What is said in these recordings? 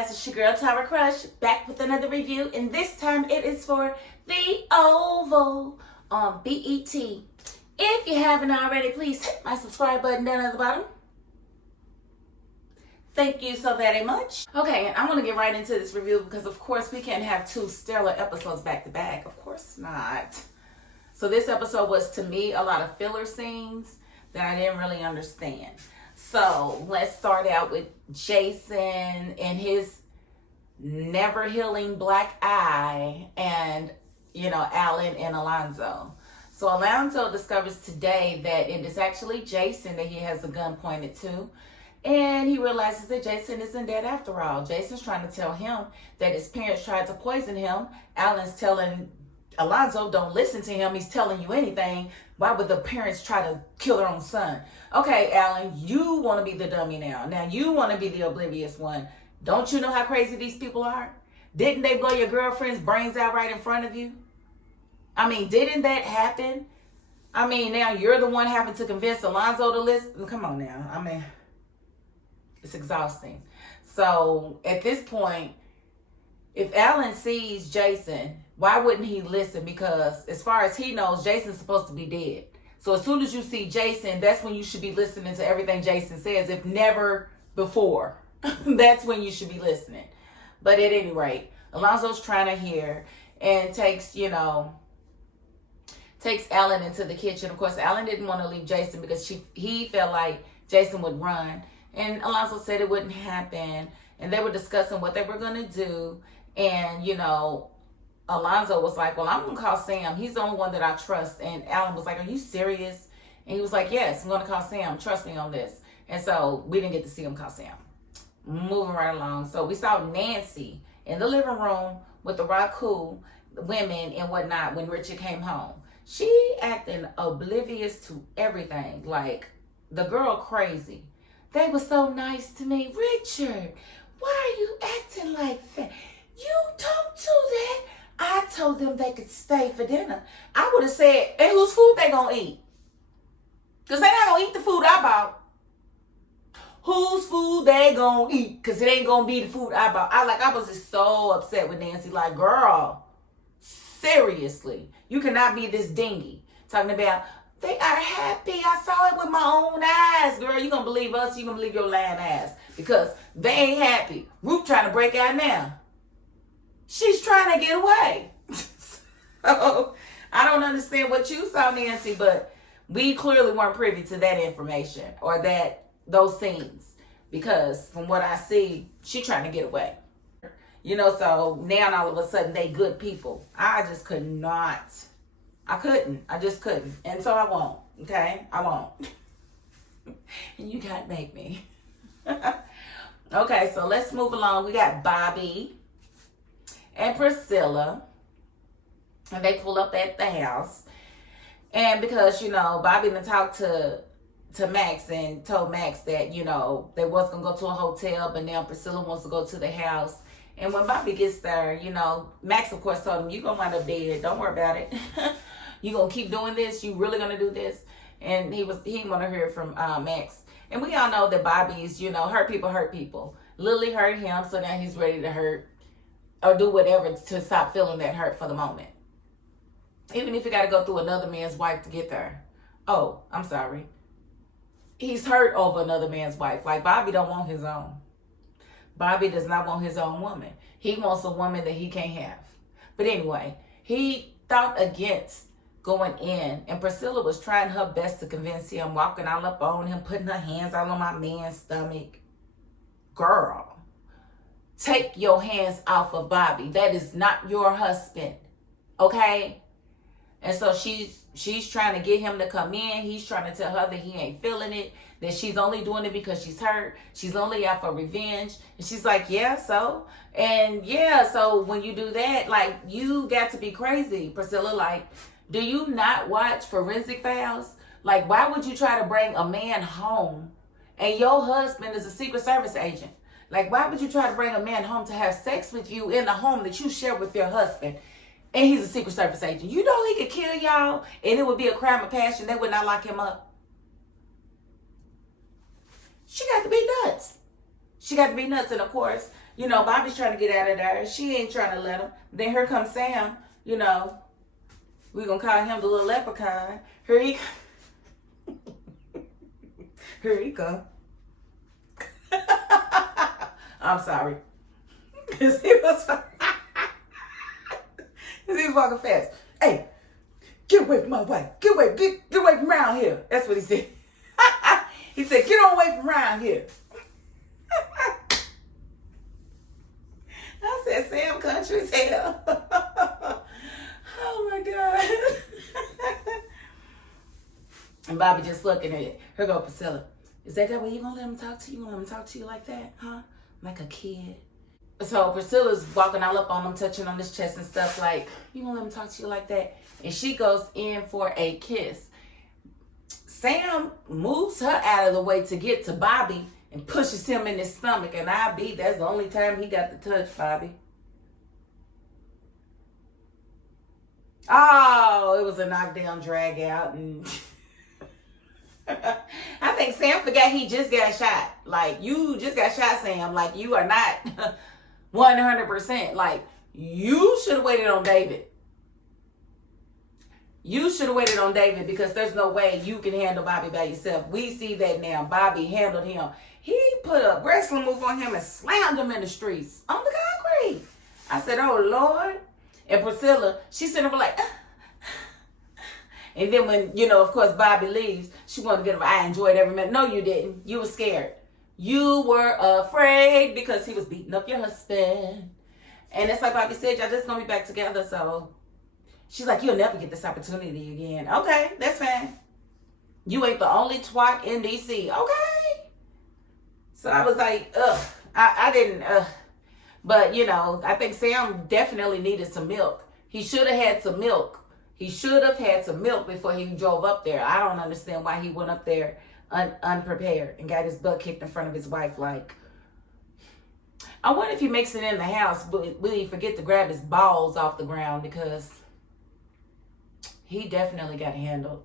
guys, it's your girl Tyra Crush back with another review, and this time it is for The Oval on BET. If you haven't already, please hit my subscribe button down at the bottom. Thank you so very much. Okay, and I'm going to get right into this review because of course we can't have two stellar episodes back to back. Of course not. So this episode was, to me, a lot of filler scenes that I didn't really understand. So let's start out with Jason and his never healing black eye, and Alan and Alonzo. So Alonzo discovers today that it is actually Jason that he has a gun pointed to, and he realizes that Jason isn't dead after all. Jason's trying to tell him that his parents tried to poison him. Alan's telling Alonzo, don't listen to him, he's telling you anything. Why would the parents try to kill their own son? Okay, Alan, you want to be the dummy now. Now you want to be the oblivious one. Don't you know how crazy these people are? Didn't they blow your girlfriend's brains out right in front of you? I mean, didn't that happen? I mean, now you're the one having to convince Alonzo to listen. Come on now. I mean, it's exhausting. So at this point, if Alan sees Jason, why wouldn't he listen? Because as far as he knows, Jason's supposed to be dead. So as soon as you see Jason, that's when you should be listening to everything Jason says, if never before. That's when you should be listening. But at any rate, Alonzo's trying to hear and takes Alan into the kitchen. Of course, Alan didn't want to leave Jason because he felt like Jason would run. And Alonzo said it wouldn't happen. And they were discussing what they were going to do. And, Alonzo was like, well, I'm going to call Sam. He's the only one that I trust. And Alan was like, are you serious? And he was like, yes, I'm going to call Sam. Trust me on this. And so we didn't get to see him call Sam. Moving right along. So we saw Nancy in the living room with the Raku women and whatnot when Richard came home. She acting oblivious to everything. Like, the girl crazy. They were so nice to me. Richard, why are you acting like that? You don't do that. I told them they could stay for dinner. I would have said, and whose food they gonna eat? Because they not gonna eat the food I bought. Whose food they gonna eat? Because it ain't gonna be the food I bought. I was just so upset with Nancy. Like, girl, seriously, you cannot be this dingy. Talking about, they are happy. I saw it with my own eyes. Girl, you gonna believe us? You gonna believe your lying ass? Because they ain't happy. Ruth trying to break out now. She's trying to get away. So, I don't understand what you saw, Nancy, but we clearly weren't privy to that information or those scenes. Because from what I see, she's trying to get away. So now all of a sudden they good people. I just could not. I couldn't. I just couldn't. And so I won't. Okay? I won't. And you can't make me. Okay, so let's move along. We got Bobby and Priscilla. And they pull up at the house. And because, Bobby done talked to Max and told Max that, they was going to go to a hotel, but now Priscilla wants to go to the house. And when Bobby gets there, Max, of course, told him, you're going to wind up dead. Don't worry about it. You going to keep doing this? You really going to do this? And he didn't want to hear from Max. And we all know that Bobby is, hurt people. Lily hurt him, so now he's ready to hurt or do whatever to stop feeling that hurt for the moment. Even if you got to go through another man's wife to get there. Oh, I'm sorry. He's hurt over another man's wife. Like, Bobby don't want his own. Bobby does not want his own woman. He wants a woman that he can't have. But anyway, he thought against going in. And Priscilla was trying her best to convince him, walking all up on him, putting her hands all on my man's stomach. Girl, take your hands off of Bobby. That is not your husband. Okay? And so she's trying to get him to come in. He's trying to tell her that he ain't feeling it, that she's only doing it because she's hurt. She's only out for revenge. And she's like, yeah, so? And yeah, so when you do that, like, you got to be crazy, Priscilla. Like, do you not watch Forensic Files? Like, why would you try to bring a man home and your husband is a Secret Service agent? Like, why would you try to bring a man home to have sex with you in the home that you share with your husband? And he's a Secret Service agent. You know he could kill y'all and it would be a crime of passion. They would not lock him up. She got to be nuts. She got to be nuts. And of course, Bobby's trying to get out of there. She ain't trying to let him. Then here comes Sam, we're going to call him the little leprechaun. Here he Here he come. I'm sorry. Because he was walking fast. Hey, get away from my wife. Get away from around here. That's what he said. He said, get on away from around here. I said, Sam country as hell. Oh my God. And Bobby just looking at it. Here go Priscilla. Is that way you gonna let him talk to you? You gonna let him talk to you like that? Huh? Like a kid? So Priscilla's walking all up on him, touching on his chest and stuff like, you gonna let him talk to you like that? And she goes in for a kiss. Sam moves her out of the way to get to Bobby and pushes him in his stomach. And that's the only time he got to touch Bobby. Oh, it was a knockdown, drag out. And I think Sam forgot he just got shot. Like, you just got shot, Sam. Like, you are not 100%. Like, you should have waited on David. You should have waited on David because there's no way you can handle Bobby by yourself. We see that now. Bobby handled him. He put a wrestling move on him and slammed him in the streets on the concrete. I said, oh, Lord. And Priscilla, she's sitting there like, and then when, of course, Bobby leaves, she wanted to get him. I enjoyed every minute. No, you didn't. You were scared. You were afraid because he was beating up your husband. And it's like Bobby said, y'all just going to be back together, so. She's like, you'll never get this opportunity again. Okay, that's fine. You ain't the only twat in D.C. Okay. So I was like, ugh. I didn't, But, I think Sam definitely needed some milk. He should have had some milk. He should have had some milk before he drove up there. I don't understand why he went up there unprepared and got his butt kicked in front of his wife. Like, I wonder if he makes it in the house, but will he forget to grab his balls off the ground because he definitely got handled.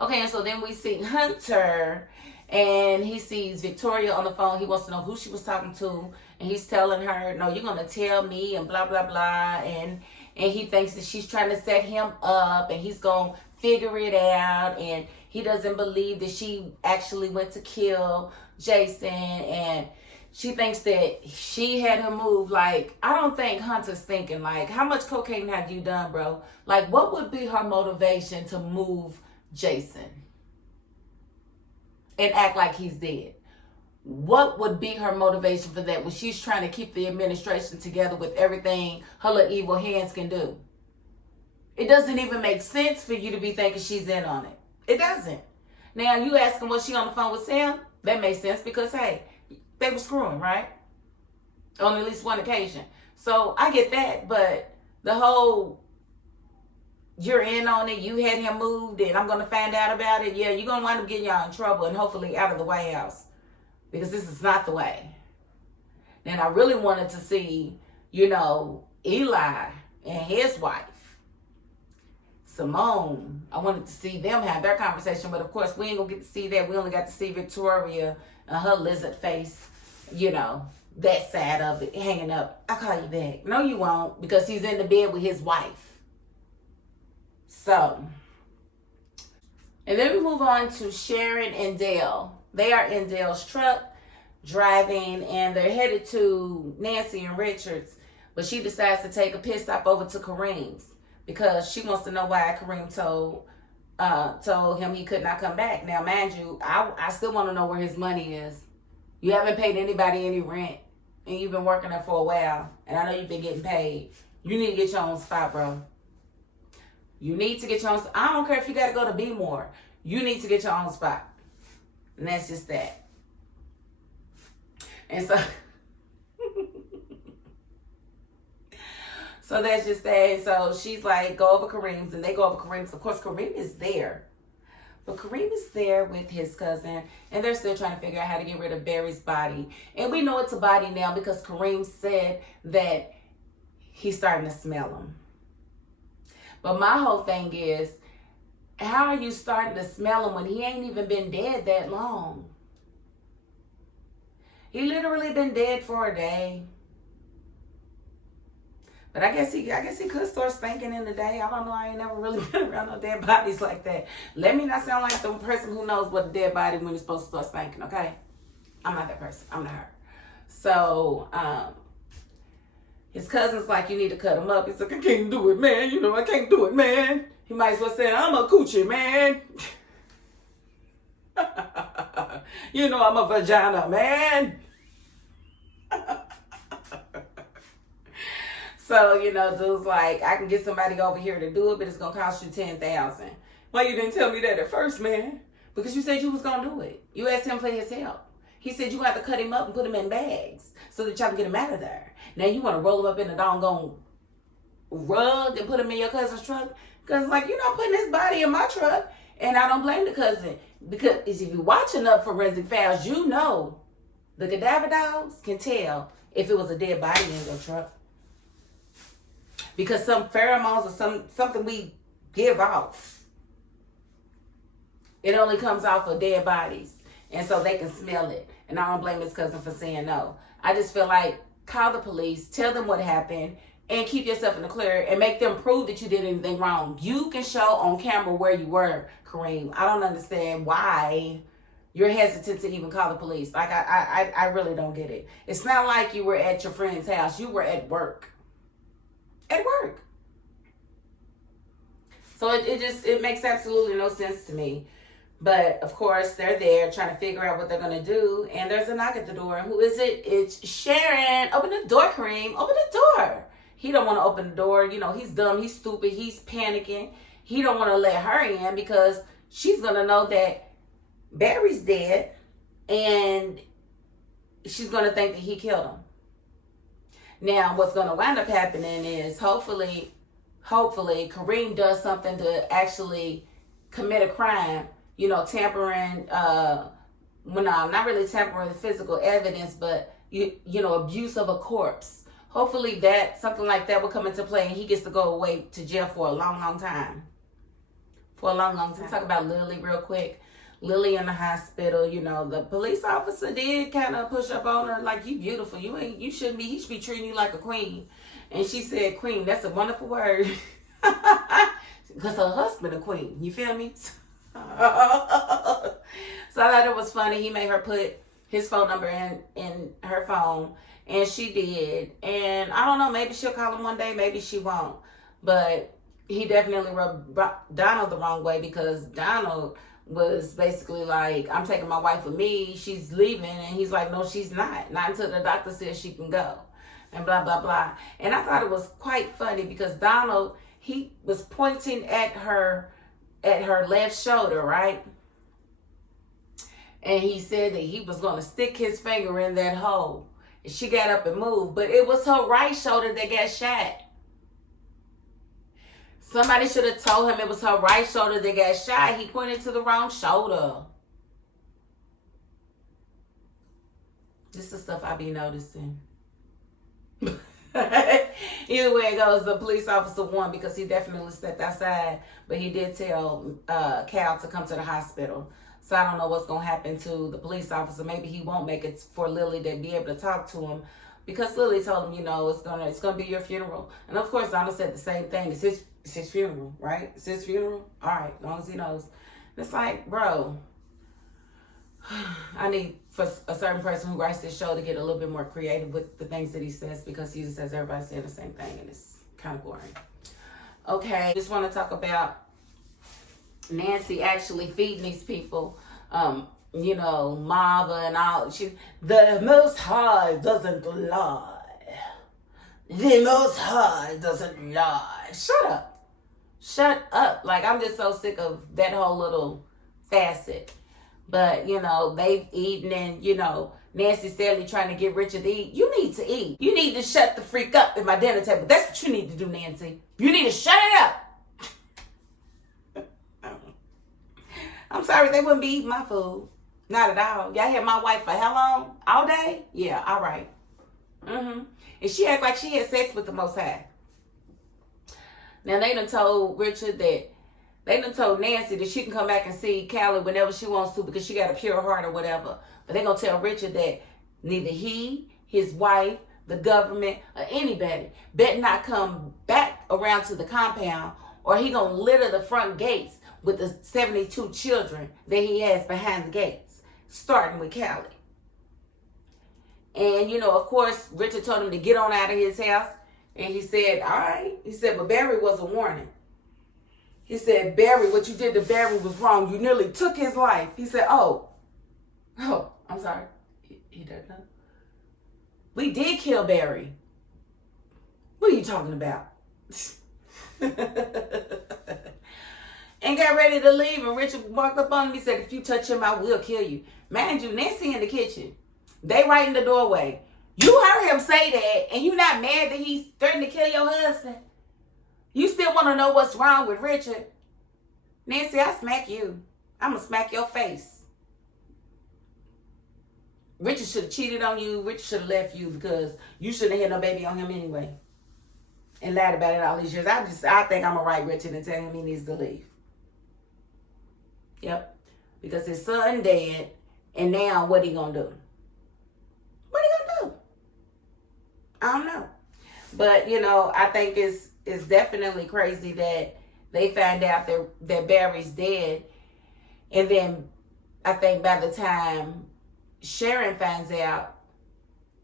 Okay, and so then we see Hunter, and he sees Victoria on the phone. He wants to know who she was talking to, and he's telling her, no, you're going to tell me, and blah, blah, blah, and he thinks that she's trying to set him up, and he's going to figure it out, and he doesn't believe that she actually went to kill Jason, and she thinks that she had him move. Like, I don't think Hunter's thinking, like, how much cocaine have you done, bro? Like, what would be her motivation to move Jason and act like he's dead? What would be her motivation for that when she's trying to keep the administration together with everything her little evil hands can do? It doesn't even make sense for you to be thinking she's in on it. It doesn't. Now, you asking, was she on the phone with Sam? That makes sense because, hey, they were screwing, right? On at least one occasion. So I get that, but the whole, you're in on it, you had him moved, and I'm going to find out about it. Yeah, you're going to wind up getting y'all in trouble and hopefully out of the White House because this is not the way. And I really wanted to see, Eli and his wife, Simone. I wanted to see them have their conversation, but of course we ain't going to get to see that. We only got to see Victoria and her lizard face, that side of it hanging up. I'll call you back. No, you won't, because he's in the bed with his wife. So, and then we move on to Sharon and Dale. They are in Dale's truck driving, and they're headed to Nancy and Richards, but she decides to take a pit stop over to Kareem's because she wants to know why Kareem told him he could not come back. Now, mind you, I still want to know where his money is. You haven't paid anybody any rent, and you've been working there for a while, and I know you've been getting paid. You need to get your own spot, bro. You need to get your own. I don't care if you got to go to Be More. You need to get your own spot, and that's just that. And so, so that's just that. And so she's like, go over Kareem's, and they go over Kareem's. Of course, Kareem is there. But Kareem is there with his cousin, and they're still trying to figure out how to get rid of Barry's body. And we know it's a body now because Kareem said that he's starting to smell him. But my whole thing is, how are you starting to smell him when he ain't even been dead that long? He literally been dead for a day. But I guess he could start stinking in the day. I don't know. I ain't never really been around no dead bodies like that. Let me not sound like the person who knows what a dead body when it's supposed to start stinking, okay? I'm not that person. I'm not her. So, his cousin's like, you need to cut him up. He's like, I can't do it, man. You know, I can't do it, man. He might as well say, I'm a coochie, man. You know, I'm a vagina, man. So, you know, dude's like, I can get somebody over here to do it, but it's going to cost you $10,000. Why you didn't tell me that at first, man? Because you said you was going to do it. You asked him for his help. He said you have to cut him up and put him in bags so that y'all can get him out of there. Now you want to roll him up in a doggone rug and put him in your cousin's truck? Because, like, you're not putting his body in my truck. And I don't blame the cousin. Because if you're watching up Forensic Files, you know the cadaver dogs can tell if it was a dead body in your truck. Because some pheromones or something we give off, it only comes off of dead bodies. And so they can smell it. And I don't blame his cousin for saying no. I just feel like call the police, tell them what happened, and keep yourself in the clear and make them prove that you did anything wrong. You can show on camera where you were, Kareem. I don't understand why you're hesitant to even call the police. Like, I really don't get it. It's not like you were at your friend's house. You were at work. At work. So it makes absolutely no sense to me. But of course they're there trying to figure out what they're gonna do, and there's a knock at the door. Who is it? It's Sharon. Open the door, Kareem. Open the door. He don't want to open the door. You know, he's dumb, he's stupid, he's panicking. He don't want to let her in because she's gonna know that Barry's dead, and she's gonna think that he killed him. Now, what's going to wind up happening is hopefully, Kareem does something to actually commit a crime. You know, tampering, well, no, not really tampering with physical evidence, but, you know, abuse of a corpse. Hopefully something like that will come into play and he gets to go away to jail for a long, long time. For a long, long time. Let's talk about Lily real quick. Lily in the hospital, you know, the police officer did kind of push up on her like, you beautiful. He should be treating you like a queen. And she said, queen, that's a wonderful word. Because her husband a queen, you feel me? So I thought it was funny. He made her put his phone number in her phone, and she did. And I don't know, maybe she'll call him one day, maybe she won't. But he definitely rubbed Donald the wrong way, because Donald was basically like, I'm taking my wife with me, she's leaving. And he's like, no, she's not until the doctor says she can go, and blah blah blah. And I thought it was quite funny because Donald, he was pointing at her left shoulder, right? And he said that he was going to stick his finger in that hole. And she got up and moved, but it was her right shoulder that got shot. Somebody should have told him it was her right shoulder that got shot. He pointed to the wrong shoulder. This is the stuff I be noticing. Either way it goes, the police officer won because he definitely stepped outside. But he did tell Cal to come to the hospital. So I don't know what's going to happen to the police officer. Maybe he won't make it for Lily to be able to talk to him. Because Lily told him, you know, it's gonna be your funeral. And of course, Donald said the same thing. It's his funeral, right? It's his funeral? All right, as long as he knows. And it's like, bro, I need for a certain person who writes this show to get a little bit more creative with the things that he says, because he just says everybody saying the same thing, and it's kind of boring. Okay, just want to talk about Nancy actually feeding these people. You know, Marva and all. The Most High doesn't lie. The Most High doesn't lie. Shut up. Shut up. Like, I'm just so sick of that whole little facet. But, you know, they've eaten, and, you know, Nancy Stanley trying to get Richard to eat. You need to eat. You need to shut the freak up at my dinner table. That's what you need to do, Nancy. You need to shut it up. I'm sorry, they wouldn't be eating my food. Not at all. Y'all had my wife for how long? All day? Yeah, all right. And she act like she had sex with the Most High. Now, they done told Richard that, they done told Nancy that she can come back and see Callie whenever she wants to because she got a pure heart or whatever. But they gonna tell Richard that Neither he, his wife, the government, or anybody better not come back around to the compound, or he gonna litter the front gates with the 72 children that he has behind the gates, starting with Callie. And, you know, of course, Richard told him to get on out of his house. And he said, all right. He said, but Barry was a warning. He said, Barry, what you did to Barry was wrong. You nearly took his life. He said, oh, I'm sorry. He doesn't know. We did kill Barry. What are you talking about? And got ready to leave. And Richard walked up on him. He said, if you touch him, I will kill you. Mind you, Nancy in the kitchen. They right in the doorway. You heard him say that, and you not mad that he's threatening to kill your husband? You still want to know what's wrong with Richard? Nancy, I smack you. I'm going to smack your face. Richard should have cheated on you. Richard should have left you because you shouldn't have had no baby on him anyway. And lied about it all these years. I think I'm going to write Richard and tell him he needs to leave. Yep. Because his son dead, and now what he going to do? What he going to do? I don't know. But, you know, I think it's definitely crazy that they find out that Barry's dead. And then I think by the time Sharon finds out,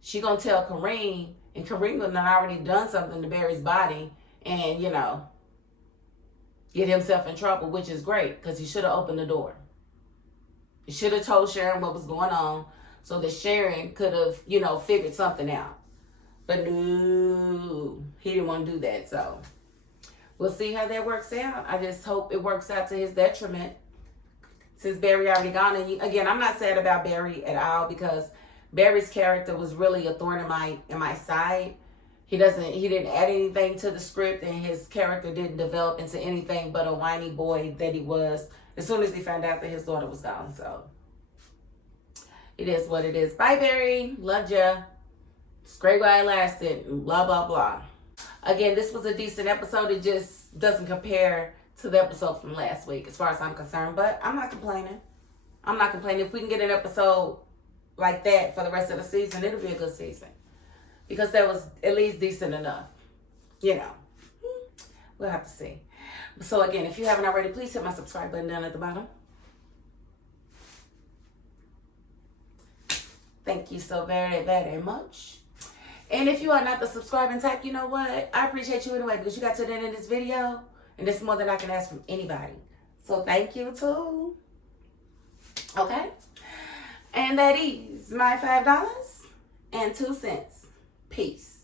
she going to tell Kareem, and Kareem would have already done something to Barry's body and, you know, get himself in trouble, which is great because he should have opened the door. He should have told Sharon what was going on so that Sharon could have, you know, figured something out. But no, he didn't want to do that. So we'll see how that works out. I just hope it works out to his detriment since Barry already gone. And again, I'm not sad about Barry at all because Barry's character was really a thorn in my side. He didn't add anything to the script, and his character didn't develop into anything but a whiny boy that he was as soon as he found out that his daughter was gone. So it is what it is. Bye, Barry. Loved ya. It's great while it lasted. Blah, blah, blah. Again, this was a decent episode. It just doesn't compare to the episode from last week as far as I'm concerned. But I'm not complaining. I'm not complaining. If we can get an episode like that for the rest of the season, it'll be a good season. Because that was at least decent enough. You know. We'll have to see. So again, if you haven't already, please hit my subscribe button down at the bottom. Thank you so very, very much. And if you are not the subscribing type, you know what? I appreciate you anyway because you got to the end of this video. And it's more than I can ask from anybody. So thank you too. Okay? And that is my $5.02. Peace.